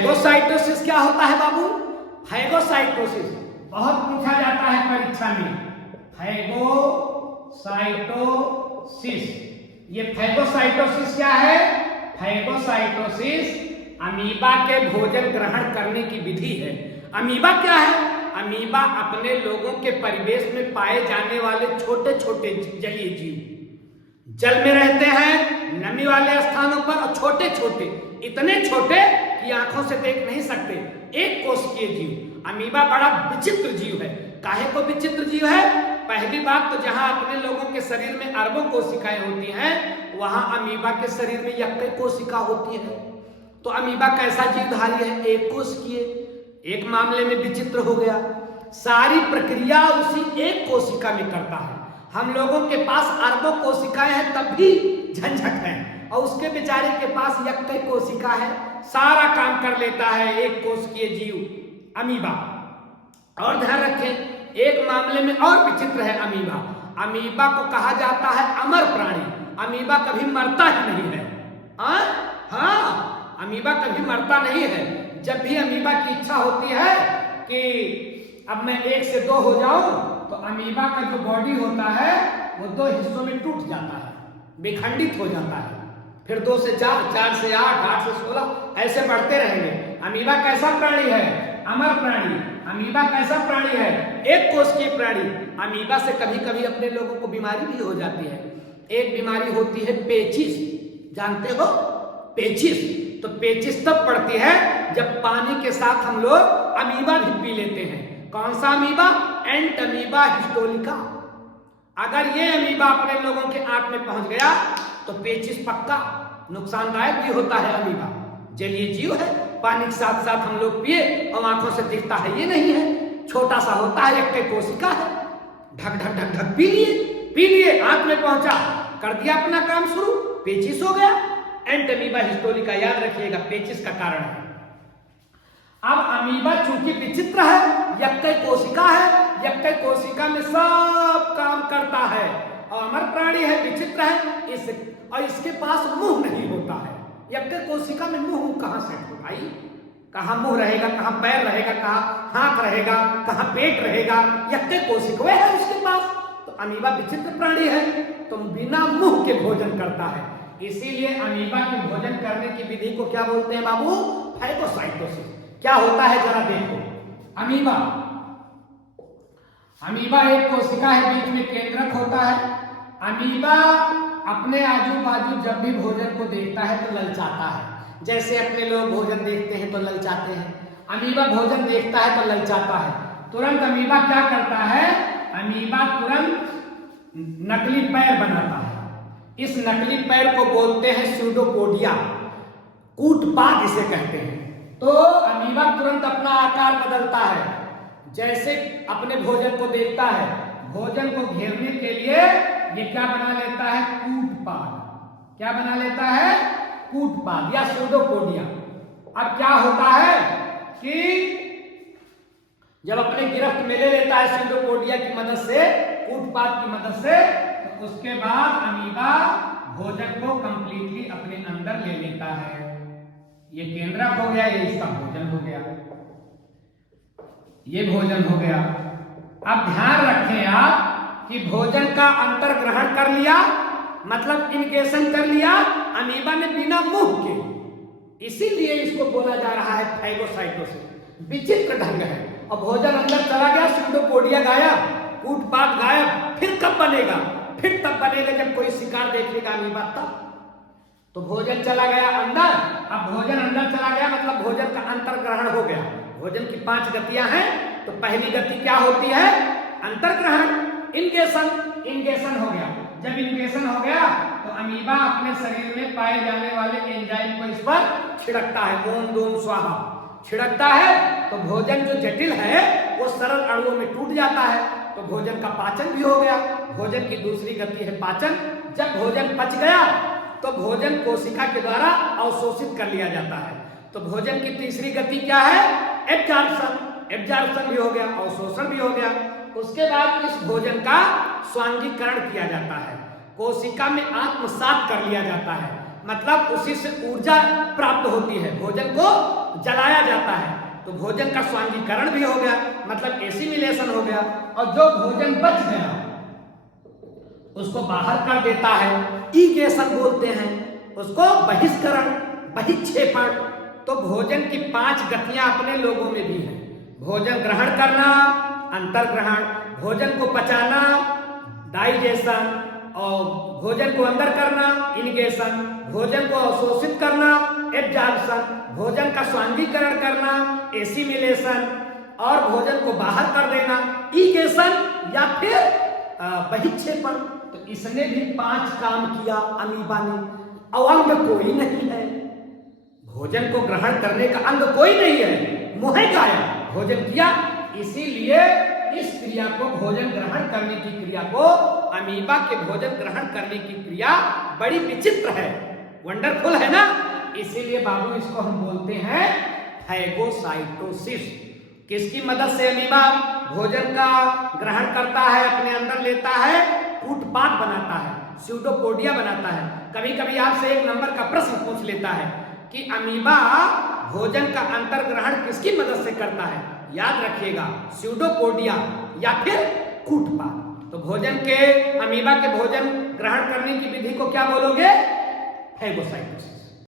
Phagocytosis क्या होता है बाबू? फैगोसाइटोसिस बहुत पूछा जाता है परीक्षा में। फैगोसाइटोसिस, ये फैगोसाइटोसिस क्या है? फैगोसाइटोसिस अमीबा के भोजन ग्रहण करने की विधि है। अमीबा क्या है? अमीबा अपने लोगों के परिवेश में पाए जाने वाले छोटे छोटे जलीय जीव, जल में रहते हैं, नमी वाले स्थानों पर, और छोटे छोटे, इतने छोटे कि आंखों से देख नहीं सकते, एक कोशिकीय जीव। अमीबा बड़ा विचित्र जीव है। काहे को विचित्र जीव है? पहली बात तो जहां अपने लोगों के शरीर में अरबों कोशिकाएं होती हैं, वहां अमीबा के शरीर में यक्कई कोशिका होती है। तो अमीबा कैसा जीवधारी है? एक कोशिकीय। एक मामले में विचित्र हो गया, सारी प्रक्रिया उसी एक कोशिका में करता है। हम लोगों के पास अरबों कोशिकाएं हैं तब भी झंझट है, और उसके बेचारे के पास यक्कई कोशिका है, सारा काम कर लेता है एक कोशिकीय जीव अमीबा। और ध्यान रखें, एक मामले में और विचित्र है अमीबा। अमीबा को कहा जाता है अमर प्राणी। अमीबा कभी मरता ही नहीं है। हाँ, अमीबा कभी मरता नहीं है। जब भी अमीबा की इच्छा होती है कि अब मैं 1 से 2 हो जाऊं, तो अमीबा का जो बॉडी होता है वो 2 हिस्सों में टूट जाता है, विखंडित हो जाता है। फिर 2 से 4, 4 से 8, 8 से 16 ऐसे बढ़ते रहेंगे। अमीबा कैसा प्राणी है? अमर प्राणी। अमीबा कैसा प्राणी है? एक कोशिकीय प्राणी। अमीबा से कभी कभी अपने लोगों को बीमारी भी हो जाती है। एक बीमारी होती है पेचिस, जानते हो? पेचिस। तो पेचिस तब पड़ती है जब पानी के साथ हम लोग अमीबा भी पी लेते हैं। कौन सा अमीबा? Entamoeba histolytica. अगर ये अमीबा अपने लोगों के आंख में पहुंच गया तो पेचिस पक्का। नुकसानदायक भी होता है अमीबा, जलीय जीव है, पानी के साथ साथ हम लोग पिए और आंखों से दिखता है ये नहीं है, छोटा सा होता है, एक कोशिका है, ढक ढक ढक ढक पी लिए, आंख में पहुंचा, कर दिया अपना काम शुरू, पेचिस हो गया। एंटमीबा हिस्टोलिका, याद रखिएगा, पेचिस का कारण है। अब अमीबा चूंकि विचित्र है, यक्कई कोशिका है, यक्कई कोशिका में सब काम करता है, और अमर प्राणी है, विचित्र है, और इसके पास मुंह नहीं होता है। यक्कई कोशिका में मुंह कहां से हो भाई? कहां मुंह रहेगा, कहां पैर रहेगा, कहां हाथ रहेगा, कहां पेट रहेगा? यक्कई कोशिकाएं है उसके पास। तो अमीबा विचित्र प्राणी है, तो बिना मुंह के भोजन करता है। इसीलिए अमीबा के भोजन करने की विधि को क्या बोलते हैं बाबू? फैगोसाइटोसिस। क्या होता है जरा देखो। अमीबा एक कोशिका है, बीच में केंद्रक होता है। अमीबा अपने आजू बाजू जब भी भोजन को देखता है तो ललचाता है। जैसे अपने लोग भोजन देखते हैं तो ललचाते हैं, अमीबा भोजन देखता है तो ललचाता है। तुरंत अमीबा क्या करता है? अमीबा तुरंत नकली पैर बनाता है। इस नकली पैर को बोलते हैं स्यूडोपोडिया, कूटपाद इसे कहते हैं। तो अमीबा तुरंत अपना आकार बदलता है। जैसे अपने भोजन को देखता है, भोजन को घेरने के लिए ये क्या बना लेता है? कूटपाद। क्या बना लेता है? कूटपाद या स्यूडोपोडिया। अब क्या होता है कि जब अपने गिरफ्त में ले लेता है स्यूडोपोडिया की मदद से, कूटपाद की मदद से, तो उसके बाद अमीबा भोजन को कंप्लीटली अपने अंदर ले लेता है। ये केंद्रक हो गया, ये इसका भोजन हो गया, ये भोजन हो गया। अब ध्यान रखें आप कि भोजन का अंतर ग्रहण कर लिया, मतलब इनगेशन कर लिया अमीबा ने बिना मुंह के। इसीलिए इसको बोला जा रहा है फैगोसाइटोसिस। विचित्र ढंग है। और भोजन अंदर चला गया, स्यूडोपोडिया गायब, कूटपाद गायब। फिर कब बनेगा? फिर तब बनेगा जब कोई शिकार देखेगा अमीबा तब। तो भोजन चला गया अंदर। अब भोजन अंदर चला गया मतलब भोजन का अंतर ग्रहण हो गया। भोजन की 5 गतियां हैं। तो पहली गति क्या होती है? अंतर्ग्रहण, इंगेशन हो गया। जब इंगेशन हो गया तो अमीबा अपने शरीर में पाए जाने वाले एंजाइम को इस पर छिड़कता है, ओम दोम स्वाहा छिड़कता है। तो भोजन जो जटिल है वो सरल अणुओं में टूट जाता है। तो भोजन का पाचन भी हो गया। भोजन की दूसरी गति है पाचन। जब भोजन पच गया तो भोजन कोशिका के द्वारा अवशोषित कर लिया जाता है। तो भोजन की तीसरी गति क्या है? एब्जॉर्प्शन भी हो गया, अवशोषण भी हो गया। उसके बाद इस भोजन का स्वांगीकरण किया जाता है, कोशिका में आत्मसात कर लिया जाता है। मतलब उसी से ऊर्जा प्राप्त होती है, भोजन को जलाया जाता है। तो भोजन का स्वांगीकरण भी हो गया, मतलब एसिमिलेशन हो गया। और जो भोजन बच गया उसको बाहर कर देता है, ईगेशन बोलते हैं उसको, बहिष्करण, बहिक्षेपण। तो भोजन की 5 गतियां अपने लोगों में भी हैं। भोजन ग्रहण करना, अंतर्ग्रहण, भोजन को पचाना, डाइजेशन, और भोजन को अंदर करना, इनगेशन, भोजन को अवशोषित करना, एब्जॉर्प्शन, भोजन का स्वांगीकरण करना, एसिमिलेशन, और भोजन को बाहर कर देना, ईगेशन या फिर बहिक्षेपण। तो इसने भी 5 काम किया अमीबा ने। अंग कोई नहीं है, भोजन को ग्रहण करने का अंग कोई नहीं है, मुंह गाया भोजन किया। इसीलिए इस क्रिया को, भोजन ग्रहण करने की क्रिया को, अमीबा के भोजन ग्रहण करने की क्रिया बड़ी विचित्र है, वंडरफुल है ना। इसीलिए बाबू इसको हम बोलते हैं फैगोसाइटोसिस। किसकी मदद से अमीबा भोजन का ग्रहण करता है, अपने अंदर लेता है, कूटपाट बनाता है, स्यूडोपोडिया बनाता है। कभी कभी आपसे 1 नंबर का प्रश्न पूछ लेता है कि अमीबा भोजन का अंतर्ग्रहण किसकी मदद से करता है? याद रखिएगा, स्यूडोपोडिया या फिर कूटपाट। तो भोजन के, अमीबा के भोजन ग्रहण करने की विधि को क्या बोलोगे? फैगोसाइटोसिस।